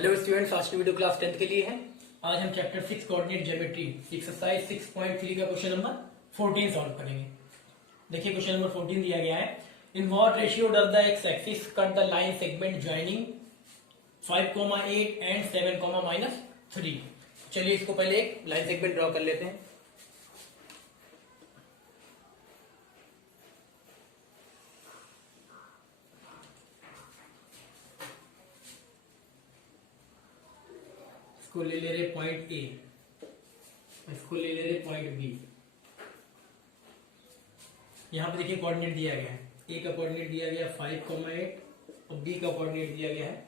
Hello students, आज की video class 10th के लिए है। आज हम चैप्टर 6 कोऑर्डिनेट ज्योमेट्री एक्सरसाइज 6.3 का क्वेश्चन नंबर 14 सॉल्व करेंगे। देखिए क्वेश्चन नंबर 14 दिया गया है, in what ratio does the x axis cut the line segment joining 5,8 and 7,-3। चलिए इसको पहले एक लाइन सेगमेंट ड्रॉ कर लेते हैं। इसको ले रहे पॉइंट ए, इसको ले रहे पॉइंट बी। यहां पे देखिए कोऑर्डिनेट दिया गया है, ए का कोऑर्डिनेट दिया गया 5,8 और बी का कोऑर्डिनेट दिया गया है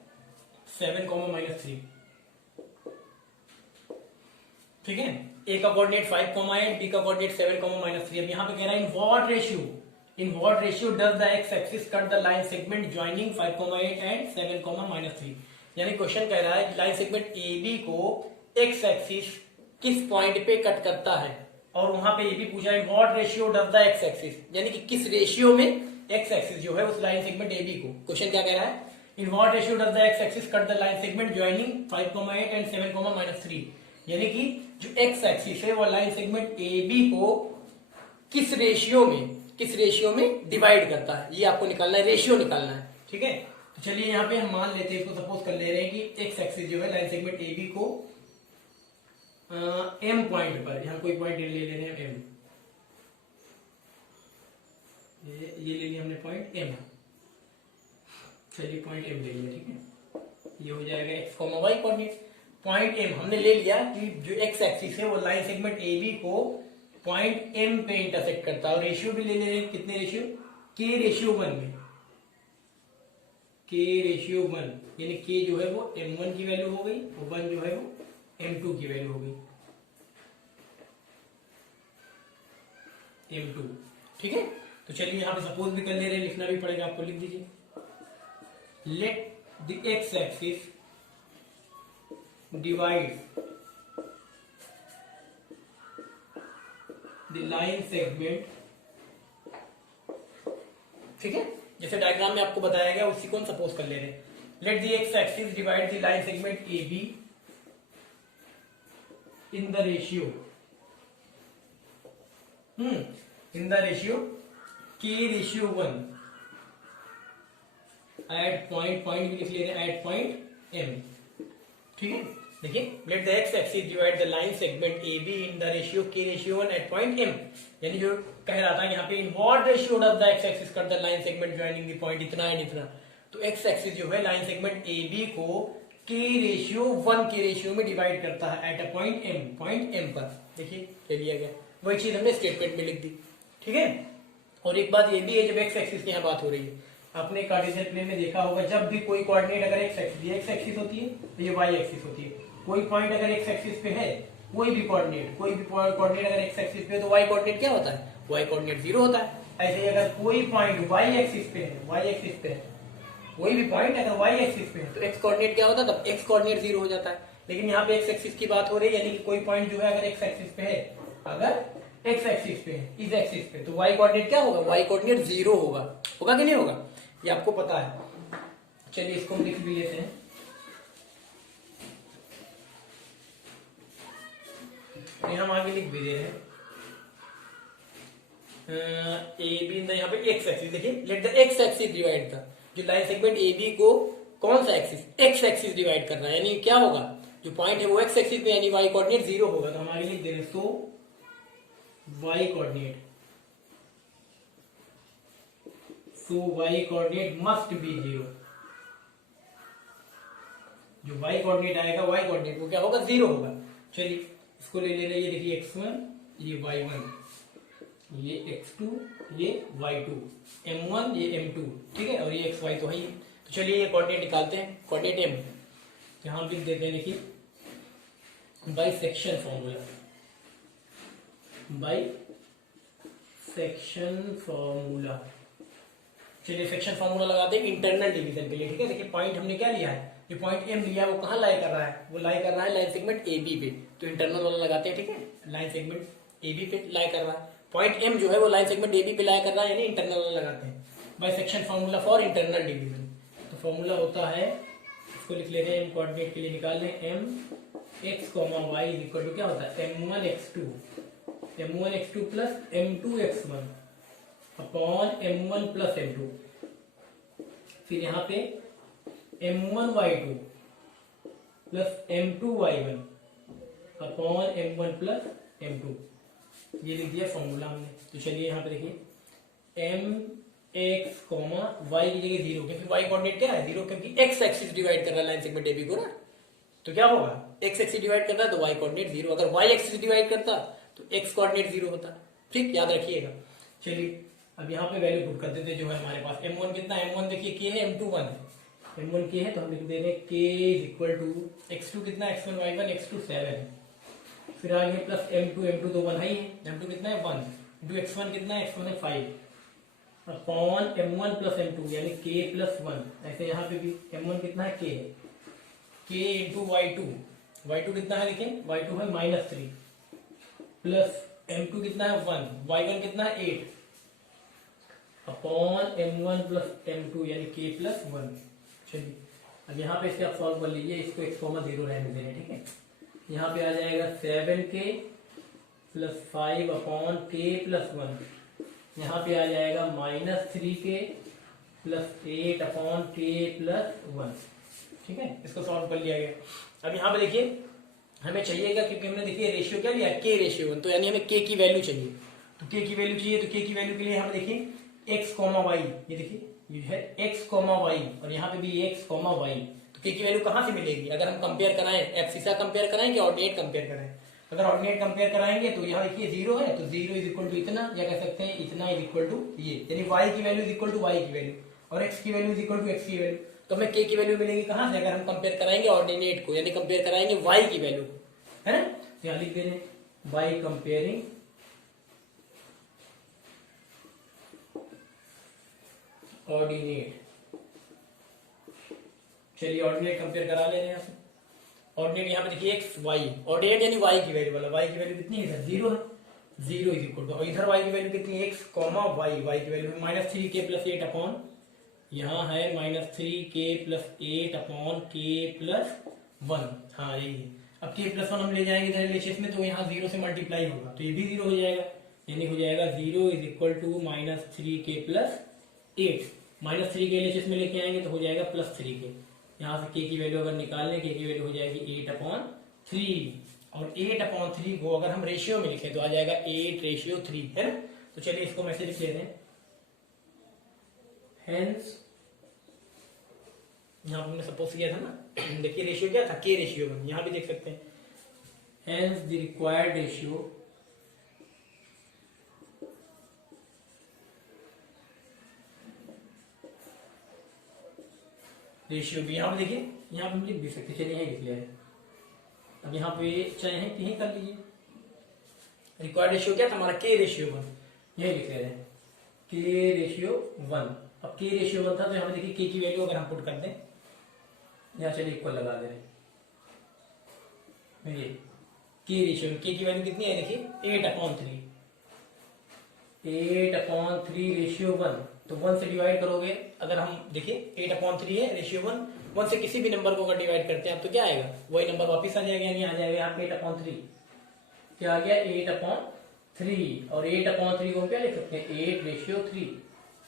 7,-3। ठीक है, ए का कोऑर्डिनेट 5,8, बी का कोऑर्डिनेट 7,-3। अब यहाँ पे कह रहा है in what ratio does the x axis cut the line segment joining 5,8 and 7,-3। यानी क्वेश्चन कह रहा है कि लाइन सेगमेंट ए बी को एक्स एक्सिस किस पॉइंट पे कट करता है, और वहां पे ये भी पूछा है what ratio does the x axis, यानी कि किस रेशियो में एक्स एक्सिस जो है उस लाइन सेगमेंट ए बी को। क्वेश्चन क्या कह रहा है, in what ratio does the x axis cut the line segment joining 5,8 and 7,-3। यानी कि जो एक्स एक्सिस है वो लाइन सेगमेंट ए बी को किस रेशियो में डिवाइड करता है, ये आपको निकालना है, रेशियो निकालना है। ठीक है, तो चलिए यहाँ पे हम मान लेते हैं, इसको सपोज कर ले रहे हैं कि एक्स एक्सिस जो है लाइन सेगमेंट ए बी को एम पॉइंट पर, यहाँ कोई पॉइंट ले रहे हैं एम, ये ले लिया हमने पॉइंट एम। चलिए पॉइंट एम ले लिया, ठीक है, ये हो जाएगा x comma y coordinate. Point M हमने ले लिया कि जो एक्स एक्सिस है वो लाइन सेगमेंट ए बी को पॉइंट एम पे इंटरसेक्ट करता है, और रेशियो भी ले रहे हैं, कितने रेशियो, के रेशियो 1 में, के रेशियो 1, यानी के जो है वो m1 की वैल्यू हो गई और 1 जो है वो m2 की वैल्यू हो गई, m2। ठीक है, तो चलिए यहां पे सपोज भी कर ले रहे हैं, लिखना भी पड़ेगा आपको, लिख दीजिए let the x axis divide the line segment. ठीक है, जैसे डायग्राम में आपको बताया गया उसी को हम सपोज कर ले रहे हैं। Let the x axis divide the line segment A be in the ratio के रेशियो 1 एट पॉइंट भी लिख ले रहे हैं, एट पॉइंट एम। ठीक है, देखिए let the x axis divide the line segment A be in the ratio के रेशियो 1 एट पॉइंट एम। यानी जो कह रहा था यहाँ पे in what ratio does the x axis cut the line segment joining the point इतना and इतना, तो एक्स एक्सिस जो है लाइन सेगमेंट ए बी को के रेशियो 1 के रेशियो में डिवाइड करता है एट अ पॉइंट एम पर। देखिए ले लिया गया, वही चीज हमने स्टेटमेंट में लिख दी। ठीक है, और एक बात ये भी है, जब एक्स एक्सिस की यहाँ बात हो रही है, आपने कार्टेशियन प्लेन में देखा होगा, जब भी कोई कोऑर्डिनेट अगर एक्स एक्सिस होती है तो ये वाई एक्सिस होती है। कोई पॉइंट अगर एक्स एक्सिस पे है, कोई भी कोऑर्डिनेट अगर एक्स एक्सिस पे है तो वाई कोऑर्डिनेट क्या होता है, वाई कोऑर्डिनेट 0 होता है। ऐसे ही अगर कोई पॉइंट वाई एक्सिस पे है, कोई भी पॉइंट अगर वाई एक्सिस पे है तो एक्स कोऑर्डिनेट क्या होता है, तब एक्स कोऑर्डिनेट 0 हो जाता है। लेकिन यहाँ पे एक्स एक्सिस की बात हो रही है, यानी कि कोई पॉइंट जो है अगर एक्स एक्सिस पे है, अगर एक्स एक्सिस पे है, इस एक्सिस पे, तो वाई कोऑर्डिनेट क्या होगा, वाई कोऑर्डिनेट 0 होगा कि नहीं होगा, ये आपको पता है। चलिए इसको हम लिख भी लेते हैं, हम आगे लिख भी दे रहे हैं ए बी, यहाँ पे एक्स एक्सिस। देखिए let the x axis divide the, जो लाइन सेगमेंट ए बी को कौन सा एक्सिस, एक्स एक्सिस डिवाइड करना है, यानी क्या होगा, जो पॉइंट है वो एक्स एक्सिस पे, यानी वाई कोऑर्डिनेट 0 होगा। तो हम आगे लिख दे रहे हैं, सो वाई कोऑर्डिनेट मस्ट बी 0। जो वाई कोऑर्डिनेट आएगा, वाई कोऑर्डिनेट वो क्या होगा, 0 होगा। चलिए इसको ले ले रहे, ये देखिए x1, ये y1, ये x2, ये y2, m1, ये m2। ठीक है, और ये xy तो है ही। तो चलिए ये कोऑर्डिनेट निकालते हैं, कोऑर्डिनेट m यहां लिख देते हैं, देखिए बाई सेक्शन फॉर्मूला। चलिए सेक्शन फॉर्मूला लगाते हैं इंटरनल डिवीजन के लिए। ठीक है, देखिए पॉइंट हमने क्या लिया है, जो पॉइंट एम लिया वो कहाँ लाई कर रहा है, वो लाई कर रहा है लाइन सेगमेंट ए बी पे, तो इंटरनल वाला लगाते हैं। ठीक है, लाइन सेगमेंट ए बी पे लाई कर रहा है, पॉइंट एम जो है वो लाइन सेगमेंट ए बी पे लाई कर रहा है, यानी इंटरनल वाला लगाते हैं। By section formula for internal division, तो फॉर्मूला होता है एक्स को लिख ले रहे हैं, कोऑर्डिनेट के लिए निकाल लें M x comma y is equal to क्या होता है m1x2 plus m2x1 upon m1 plus m2, फिर यहाँ पे m1y2 plus m2y1 upon m1 plus m2, ये लिख दिया फॉर्मूला हमने। तो चलिए यहाँ पे देखिए एम एक्स कॉमा वाई की जगह 0, क्योंकि वाई कोऑर्डिनेट क्या है 0, क्योंकि एक्स एक्सिस डिवाइड कर रहा है लाइन सेगमेंट एबी को ना, तो क्या होगा एक्स एक्सिस डिवाइड कर रहा है तो वाई कोऑर्डिनेट 0, अगर वाई एक्सिस डिवाइड करता तो एक्स कोऑर्डिनेट 0 होता। ठीक, याद रखिएगा। चलिए अब यहाँ पे वैल्यू पुट कर देते जो है हमारे पास m1 कितना, m1 देखिए के है, m2 1 है, m1 के है तो हम लिख दे रहे हैं k is equal to x2 कितना x1 y1 x2 7, फिर आगे प्लस m2 तो 1 है, m2 कितना है 1 इंटू x1 कितना है x1 है 5 अपॉन m1 प्लस m2 यानी k प्लस 1, ऐसे यहाँ पे भी m1 कितना है k है, k इंटू y2 कितना है देखिए y2 है -3 प्लस m2 कितना है 1, y1 कितना है 8 अपॉन m1 प्लस m2 यानी k प्लस 1। चलिए अब यहाँ पे इसके आप सॉल्व कर लीजिए, इसको x,0 रहने दें, ठीक है। यहाँ पे आ जाएगा 7k plus 5 upon k plus 1, यहाँ पे आ जाएगा -3k plus 8 upon k plus 1, ठीक है। इसको सॉल्व कर लिया गया। अब यहाँ पे देखिए हमें चाहिएगा, क्योंकि हमने देखिए रेशियो क्या लिया k रेशियो 1, तो यानी हमें k की वैल्यू चाहिए, तो k की वैल्यू चाहिए, तो k की वैल्यू के लिए हम देखिए x, y, ये देखिए ये है x, y और यहाँ पे भी x, y, तो k की वैल्यू कहाँ से मिलेगी, अगर हम कंपेयर कराएं एब्सिसा कंपेयर कराएं कि ऑर्डिनेट कंपेयर कराएं, अगर ऑर्डिनेट कंपेयर कराएंगे तो यहाँ देखिए 0 है तो 0 इज इक्वल टू इतना, या कह सकते हैं इतना इज इक्वल टू ये, यानी y की value is equal to y की वैल्यू और x की value is equal to x की वैल्यू, तो हमें k की वैल्यू मिलेगी कहाँ से, अगर हम कंपेयर कराएंगे ऑर्डिनेट को, यानी कंपेयर कराएंगे y की वैल्यू को, है ना। तो यहाँ लिख दे रहे बाय कंपेयरिंग ऑर्डिनेट। चलिए ऑर्डिनेट कंपेयर करा ले रहे हैं यहाँ से, ऑर्डिनेट यहाँ पे देखिए एक्स वाई, ऑर्डिनेट यानी वाई की वैल्यू वाला, वाई की वैल्यू कितनी है इधर 0 है, 0 इज इक्वल टू, और इधर वाई की वैल्यू कितनी है एक्स कॉमा वाई, वाई की वैल्यू -3k प्लस 8 अपॉन, यहाँ है -3k plus 8 upon k plus 1, हाँ यही है। अब k प्लस 1 हम ले जाएंगे इधर एलएचएस में तो यहाँ 0 से मल्टीप्लाई होगा तो ये भी 0 हो जाएगा, यानी हो जाएगा 0 is equal to -3k plus 8, -3 के एलएचएस में लेके आएंगे तो हो जाएगा +3k, यहाँ से k की वैल्यू अगर निकाल लें k की वैल्यू हो जाएगी 8/3, और 8/3 को अगर हम रेशियो में लिखें तो आ जाएगा 8:3, है ना। तो चलिए इसको मैसेज लिख लेते हैं, हेंस यहाँ हमने सपोज किया था ना, देखिए रेशियो क्या था k रेशियो 1, यहाँ भी देख सकते हैं, हेंस द रिक्वायर्ड रेशियो भी यहाँ पे देखिए, यहाँ पे हम लिख भी सकते, चलिए यही लिख लिया है। अब यहाँ पे चाहे कहीं कर लीजिए, रिक्वायर्ड रेशियो क्या था हमारा k रेशियो 1, यही लिख रहे हैं k रेशियो 1। अब k रेशियो 1 था तो यहाँ पे देखिए k की वैल्यू अगर हम पुट कर दें, यहाँ चलिए इक्वल लगा दे रहे हैं, ये k रेशियो, k की वैल्यू कितनी है देखिए 8/3 रेशियो 1, तो 1 से डिवाइड करोगे, अगर हम देखिए 8/3 है रेशियो 1 से किसी भी नंबर को अगर डिवाइड करते हैं आप तो क्या आएगा, वही नंबर वापस आ जाएगा, यानी आ जाएगा यहाँ पे 8/3, क्या आ गया 8/3, और 8/3 को क्या लिख सकते हैं 8/3,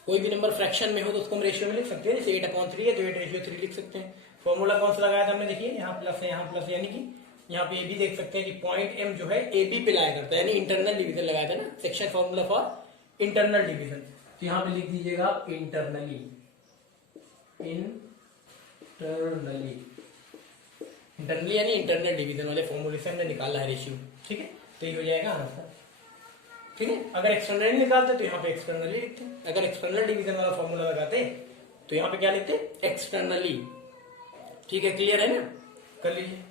कोई भी नंबर फ्रैक्शन में हो तो उसको हम रेशियो में लिख सकते हैं, जैसे 8/3 है तो 8/3 लिख सकते हैं। फॉर्मूला कौन सा लगाया था हमने, देखिए यहाँ प्लस है, यहाँ प्लस, यानी कि यहाँ पे ये भी देख सकते हैं कि पॉइंट m जो है AB पे लाया करता है, यानी इंटरनल डिवीजन लगाया था ना, section formula for internal division, तो यहाँ पे लिख दीजिएगा इंटरनली यानी इंटरनल डिवीजन वाले फॉर्मूले से हमने निकाला है रेशियो, ठीक है। तो ये हो जाएगा आंसर, ठीक है। अगर एक्सटर्नली निकालते तो यहाँ पे एक्सटर्नली लिखते, अगर एक्सटर्नल डिवीजन वाला फॉर्मूला लगाते तो यहाँ पे क्या लिखते एक्सटर्नली, ठीक है। क्लियर है ना, कर लीजिए।